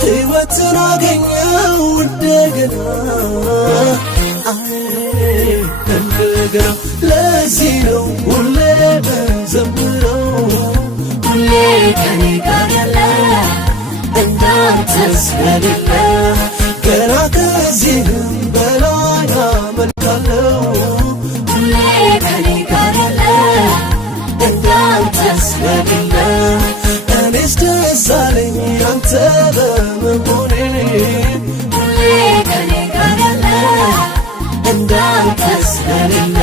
ሕይወትን አገኘው እንደገና እንደገና ለዚህ ነው ሁሌ በዘምረው ሁሌ ከኔ ጋር ያለ እንዳንተስ የሌለ ገና ከዚህም በላይ አመልካለሁ ሁሌ ከኔ ጋር ያለ እንዳንተስ የሌለ እኔስ ደስ አለኝ አንተ በመሆኔ ሁሌ ከኔ ጋር ያለ እንዳንተስ የሌለ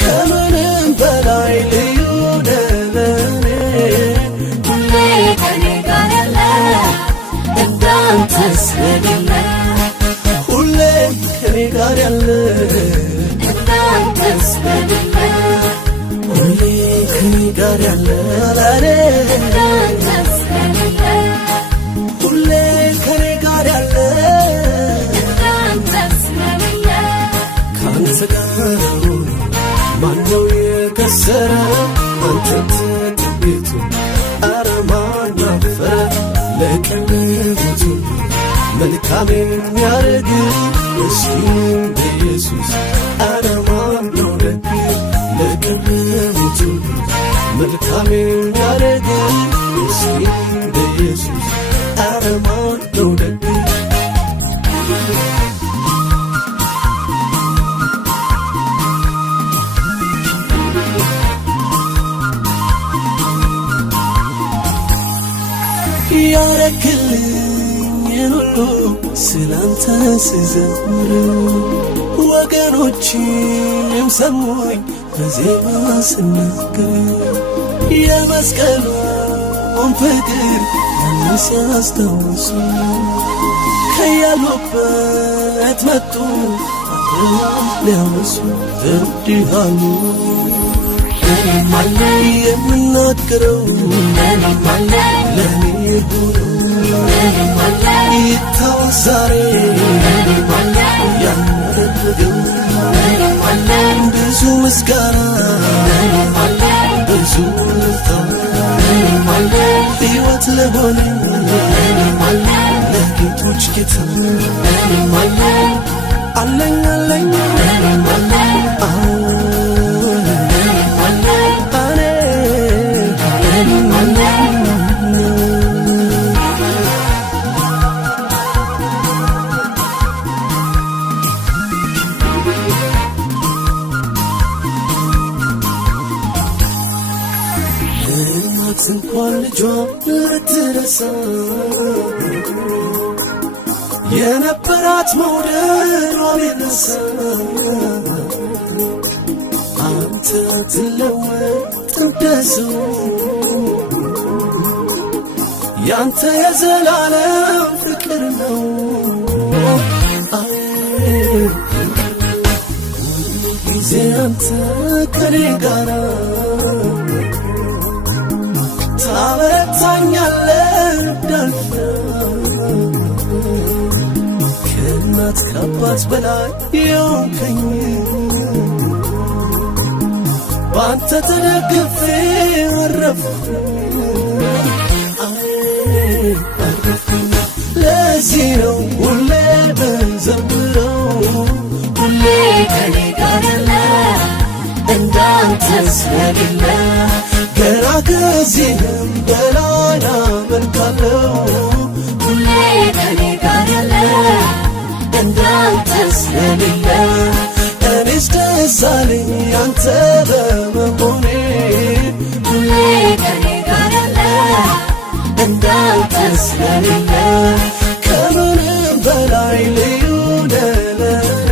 ከምንም በላይ ልዩ ለኔ ሁሌ ከኔ ጋር ያለ እንዳንተስ የሌለ ሁሌ ከኔ ጋር ያለ እንዳንተስ የሌለ ሁሌ ከኔ ጋር ያለ ለኔ እንዳንተስ የሌለ ሁሌ ከኔ ጋር ያለ እንዳንተስ የሌለ ካንተ ጋር ማነው የከሰረ አንተን ተጠግቶ ኧረ ማን አፈረ ለቀለበቱ መልካም የሚያደርግ ምስኪን በኢየሱስ ኧረ ማነው ደግ ለቀለበቱ መልካም የሚያደርግ ምስኪን በኢየሱስ ኧረ ማነው ደግ ያረክልኝን ሁሉ ስላንተ ስዘምር ወገኖችም ሰሙኝ በዜማ ስናገር የመስቀሉን ፍቅር ሲያስታውሱ ከያሉበት መጡ ሊያወሱ እንዲህ እኔም አለ የምናገረው እኔም አለ ለኔ የሆነው እኔም አለ ይታወስ ዛሬ እኔም አለ ያደረገው እኔም አለ ብዙ ምስጋና እኔም አለ ብዙ እልልታ እኔም አለ ሕይወት ለሆነ እኔም አለ ለጌቶች ጌታ እኔም አለ አለኝ አለኝ እኔም አለ እናት እንኳን ልጇ ልትረሳ የነበራት መውደዷ ቢነሳ አንተ አትለወጥ እንደ ሰው ያንተ የዘላለም ፍቅር ነው ጊዜ አንተ ከኔ ጋራ ታበረታኛለህ እንዳልፍ ከእናት ከአባት በላይ የሆንከኝ በአንተ ተደግፌ አረፍኩ ለዚህ ነው ሁሌ በዘምረው ሁሌ ከኔ ጋር ያለ እንዳንተስ የሌለ ገና ከዚህም በላይ አመልካለሁ ሁሌ ከኔ ጋር ያለ እንዳንተስ የሌለ እኔስ ደስ አለኝ አንተ በመሆኔ ሁሌ ከኔ ጋር ያለ እንዳንተስ የሌለ ከምንም በላይ ልዩ ለኔ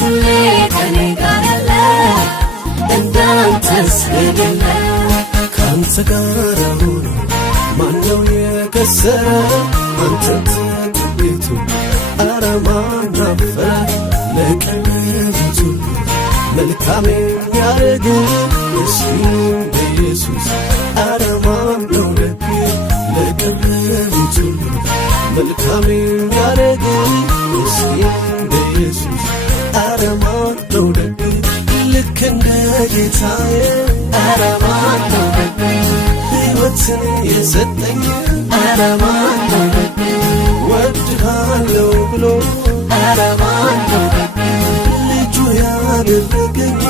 ሁሌ ከኔ ጋር ያለ እንዳንተስ የሌለ ካንተ ጋር ሆኖ ማነው የከሰረ አንተን ተጠግቶ ኧረ ማን አፈረ ለቀለበቱ መልካም የሚያደርግ ምስኪን በኢየሱስ ኧረ ማነው ደግ ለቀለበቱ መልካም የሚያደርግ ምስኪን በኢየሱስ ኧረ ማነው ደግ ልክ እንደ ጌታዬ ኧረ ማነው ደግ ሕይወትን የሰጠኝ ኧረ ማነው ደግ ብሎ ልጁ ያደረገኝ